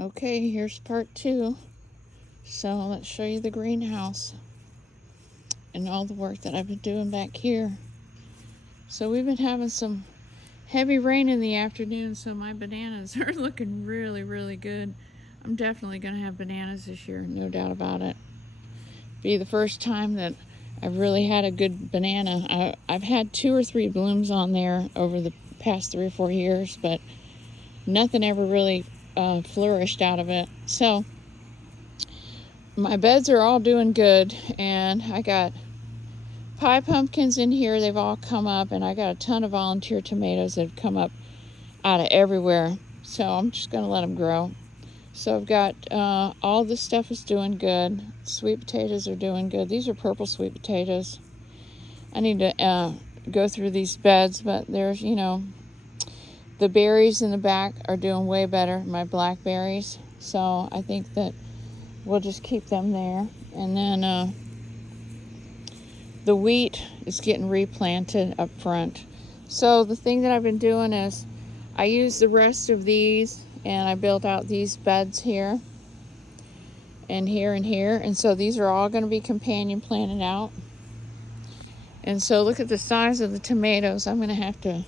Okay, here's part 2. So let's show you the greenhouse and all the work that I've been doing back here. So we've been having some heavy rain in the afternoon, so my bananas are looking really, really good. I'm definitely going to have bananas this year, no doubt about it. Be the first time that I've really had a good banana. I've had 2 or 3 blooms on there over the past 3 or 4 years, but nothing ever really flourished out of it. So my beds are all doing good, and I got pie pumpkins in here. They've all come up, and I got a ton of volunteer tomatoes that have come up out of everywhere. So I'm just going to let them grow. So I've got all this stuff is doing good. Sweet potatoes are doing good. These are purple sweet potatoes. I need to go through these beds, but there's, the berries in the back are doing way better, my blackberries. So I think that we'll just keep them there. And then the wheat is getting replanted up front. So the thing that I've been doing is I used the rest of these and I built out these beds here and here and here. And so these are all going to be companion planted out. And so look at the size of the tomatoes. I'm going to have to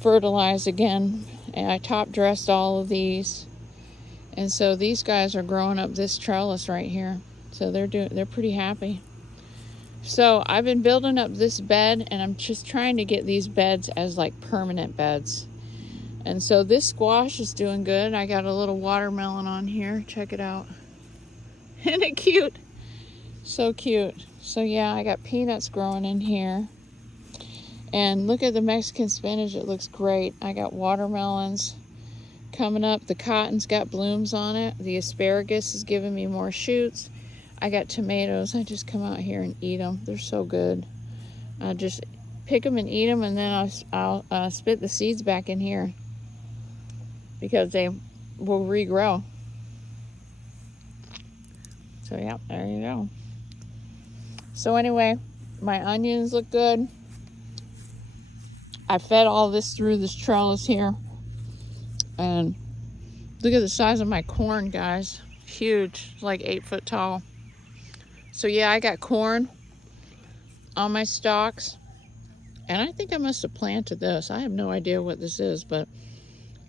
fertilize again. And I top dressed all of these. And so these guys are growing up this trellis right here. So they're pretty happy. So I've been building up this bed, and I'm just trying to get these beds as like permanent beds. And so this squash is doing good. I got a little watermelon on here. Check it out. Isn't it cute? So cute. So yeah, I got peanuts growing in here. And look at the Mexican spinach. It looks great. I got watermelons coming up. The cotton's got blooms on it. The asparagus is giving me more shoots. I got tomatoes. I just come out here and eat them. They're so good. I just pick them and eat them, and then I'll spit the seeds back in here because they will regrow. So yeah, there you go. So anyway, my onions look good. I fed all this through this trellis here. And look at the size of my corn, guys. Huge, like 8 foot tall. So yeah, I got corn on my stalks. And I think I must have planted this. I have no idea what this is, but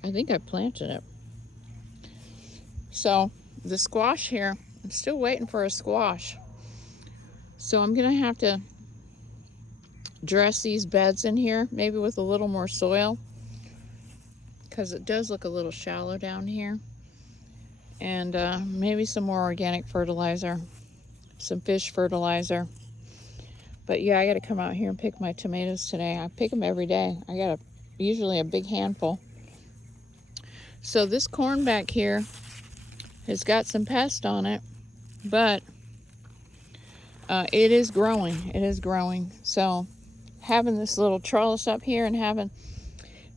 I think I planted it. So the squash here, I'm still waiting for a squash. So I'm going to have to dress these beds in here, maybe with a little more soil, because it does look a little shallow down here. And maybe some more organic fertilizer, some fish fertilizer. But yeah, I got to come out here and pick my tomatoes today. I pick them every day. I got usually a big handful. So this corn back here has got some pest on it, but it is growing. It is growing. So having this little trellis up here and having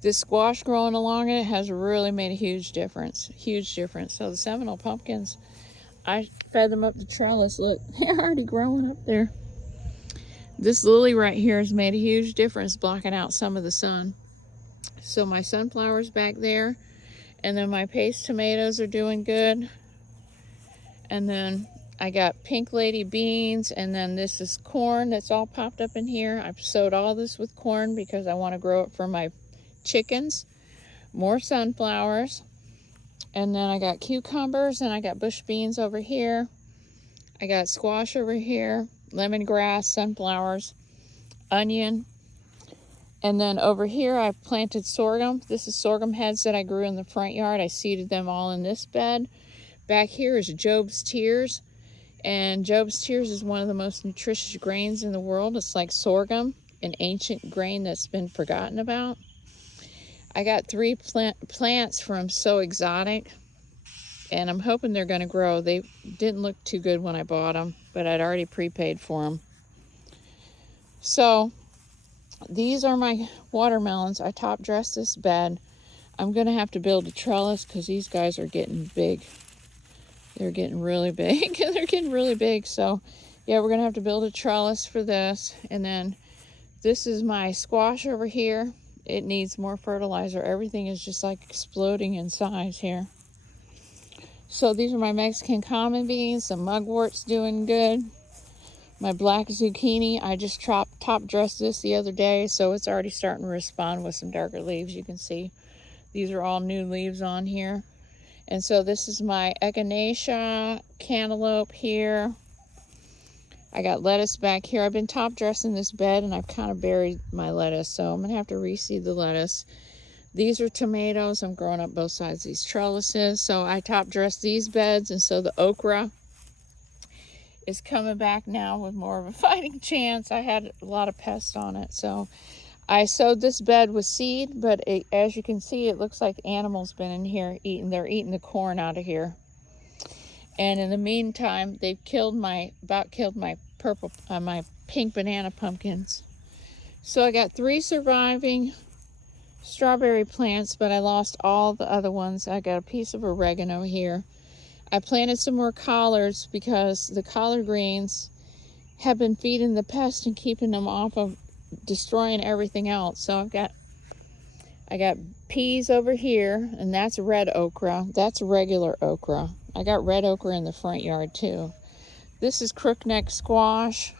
this squash growing along it has really made a huge difference. Huge difference. So the Seminole pumpkins, I fed them up the trellis. Look, they're already growing up there. This lily right here has made a huge difference blocking out some of the sun. So my sunflowers back there, and then my paste tomatoes are doing good. And then I got pink lady beans, and then this is corn that's all popped up in here. I've sowed all this with corn because I want to grow it for my chickens. More sunflowers. And then I got cucumbers, and I got bush beans over here. I got squash over here, lemongrass, sunflowers, onion. And then over here I planted sorghum. This is sorghum heads that I grew in the front yard. I seeded them all in this bed. Back here is Job's Tears. And Job's Tears is one of the most nutritious grains in the world. It's like sorghum, an ancient grain that's been forgotten about. I got 3 plants from So Exotic, and I'm hoping they're going to grow. They didn't look too good when I bought them, but I'd already prepaid for them. So these are my watermelons. I top dressed this bed. I'm going to have to build a trellis because these guys are getting big. They're getting really big. They're getting really big. So yeah, we're going to have to build a trellis for this. And then this is my squash over here. It needs more fertilizer. Everything is just like exploding in size here. So these are my Mexican common beans. The mugwort's doing good. My black zucchini, I just top dressed this the other day, so it's already starting to respond with some darker leaves. You can see these are all new leaves on here. And so this is my echinacea cantaloupe here. I got lettuce back here. I've been top dressing this bed and I've kind of buried my lettuce, so I'm gonna have to reseed the lettuce. These are tomatoes. I'm growing up both sides of these trellises, so I top dressed these beds, and so the okra is coming back now with more of a fighting chance. I had a lot of pests on it, so I sowed this bed with seed, but as you can see, it looks like animals been in here eating. They're eating the corn out of here. And in the meantime, they've about killed my purple, my pink banana pumpkins. So I got 3 surviving strawberry plants, but I lost all the other ones. I got a piece of oregano here. I planted some more collards because the collard greens have been feeding the pest and keeping them off of destroying everything else. So I got peas over here, and that's red okra. That's regular okra. I got red okra in the front yard too. This is crookneck squash.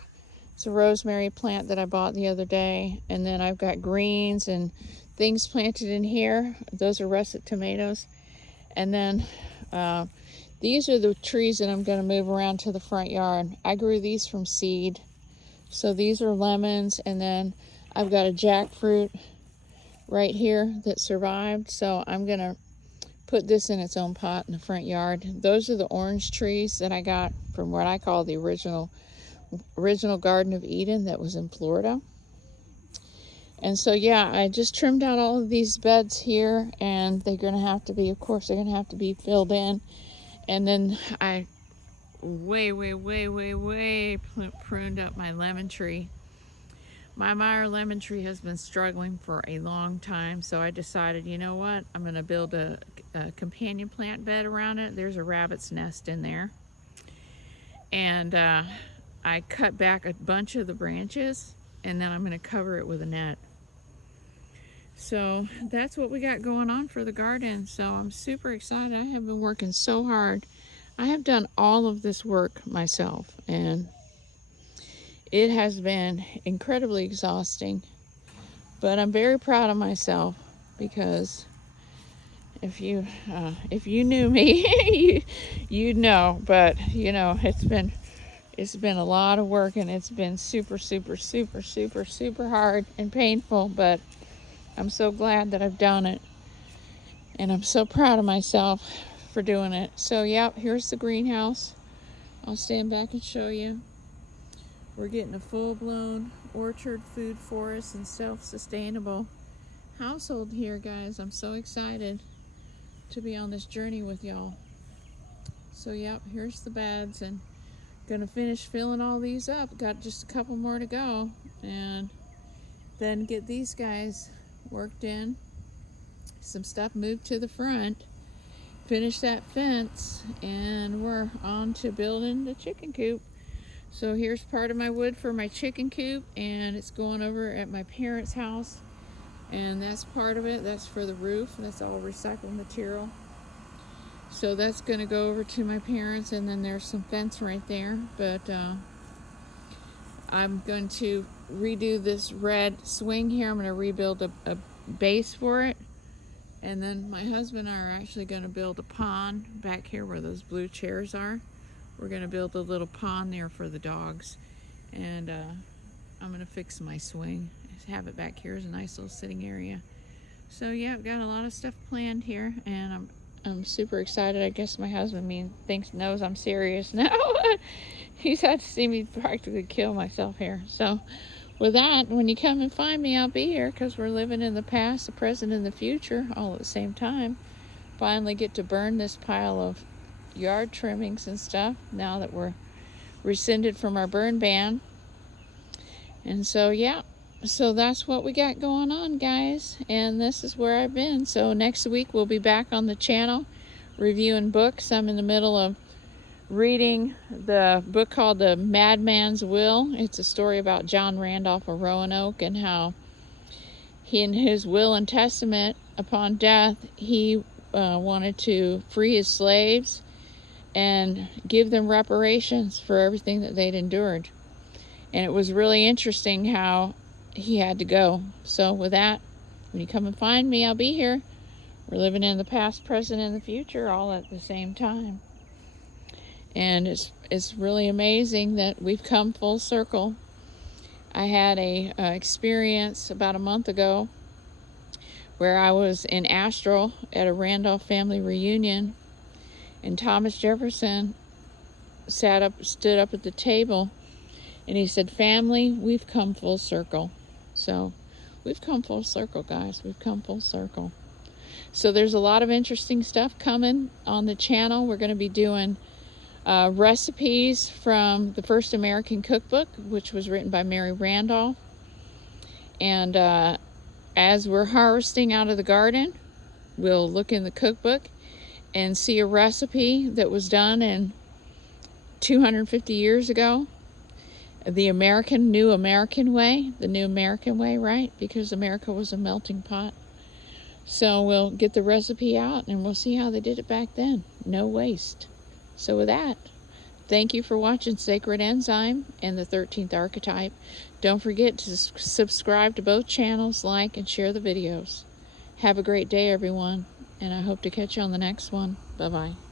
It's a rosemary plant that I bought the other day. And then I've got greens and things planted in here. Those are russet tomatoes. And then these are the trees that I'm going to move around to the front yard. I grew these from seed. So these are lemons, and then I've got a jackfruit right here that survived. So I'm going to put this in its own pot in the front yard. Those are the orange trees that I got from what I call the original Garden of Eden that was in Florida. And so yeah, I just trimmed out all of these beds here, and they're going to have to be, of course, they're going to have to be filled in. And then I way pruned up my lemon tree. My Meyer lemon tree has been struggling for a long time, so I decided, you know what, I'm going to build a companion plant bed around it. There's a rabbit's nest in there. And I cut back a bunch of the branches, and then I'm going to cover it with a net. So that's what we got going on for the garden. So I'm super excited. I have been working so hard. I have done all of this work myself, and it has been incredibly exhausting, but I'm very proud of myself, because if you knew me, you'd know. But you know, it's been a lot of work, and it's been super hard and painful, but I'm so glad that I've done it, and I'm so proud of myself for doing it. So yeah, here's the greenhouse. I'll stand back and show you. We're getting a full-blown orchard, food forest, and self-sustainable household here, guys. I'm so excited to be on this journey with y'all. So yep, here's the beds, and gonna finish filling all these up. Got just a couple more to go, and then get these guys worked in. Some stuff moved to the front. Finish that fence, and we're on to building the chicken coop. So here's part of my wood for my chicken coop, and it's going over at my parents' house, and that's part of it. That's for the roof. That's all recycled material. So that's going to go over to my parents, and then there's some fence right there. But I'm going to redo this red swing here. I'm going to rebuild a base for it. And then my husband and I are actually going to build a pond back here where those blue chairs are. We're going to build a little pond there for the dogs. And I'm going to fix my swing. Have it back here as a nice little sitting area. So yeah, I've got a lot of stuff planned here, and I'm super excited. I guess my husband knows I'm serious now. He's had to see me practically kill myself here. So with that, when you come and find me, I'll be here, because we're living in the past, the present, and the future all at the same time. Finally get to burn this pile of yard trimmings and stuff now that we're rescinded from our burn ban. And so yeah, so that's what we got going on, guys, and this is where I've been. So next week we'll be back on the channel reviewing books. I'm in the middle of reading the book called The Madman's Will. It's a story about John Randolph of Roanoke, and how he, in his will and testament upon death, he wanted to free his slaves, and give them reparations for everything that they'd endured. And it was really interesting how he had to go. So with that, when you come and find me, I'll be here. We're living in the past, present, and the future all at the same time. And it's really amazing that we've come full circle. I had a experience about a month ago where I was in Astral at a Randolph family reunion, and Thomas Jefferson stood up at the table, and he said, "Family, we've come full circle." So we've come full circle, guys. We've come full circle. So there's a lot of interesting stuff coming on the channel. We're going to be doing recipes from the first American cookbook, which was written by Mary Randolph. And as we're harvesting out of the garden, we'll look in the cookbook and see a recipe that was done in 250 years ago. The new American way, right? Because America was a melting pot. So we'll get the recipe out and we'll see how they did it back then. No waste. So with that, thank you for watching Sacred Enzyme and the 13th Archetype. Don't forget to subscribe to both channels, like, and share the videos. Have a great day, everyone, and I hope to catch you on the next one. Bye-bye.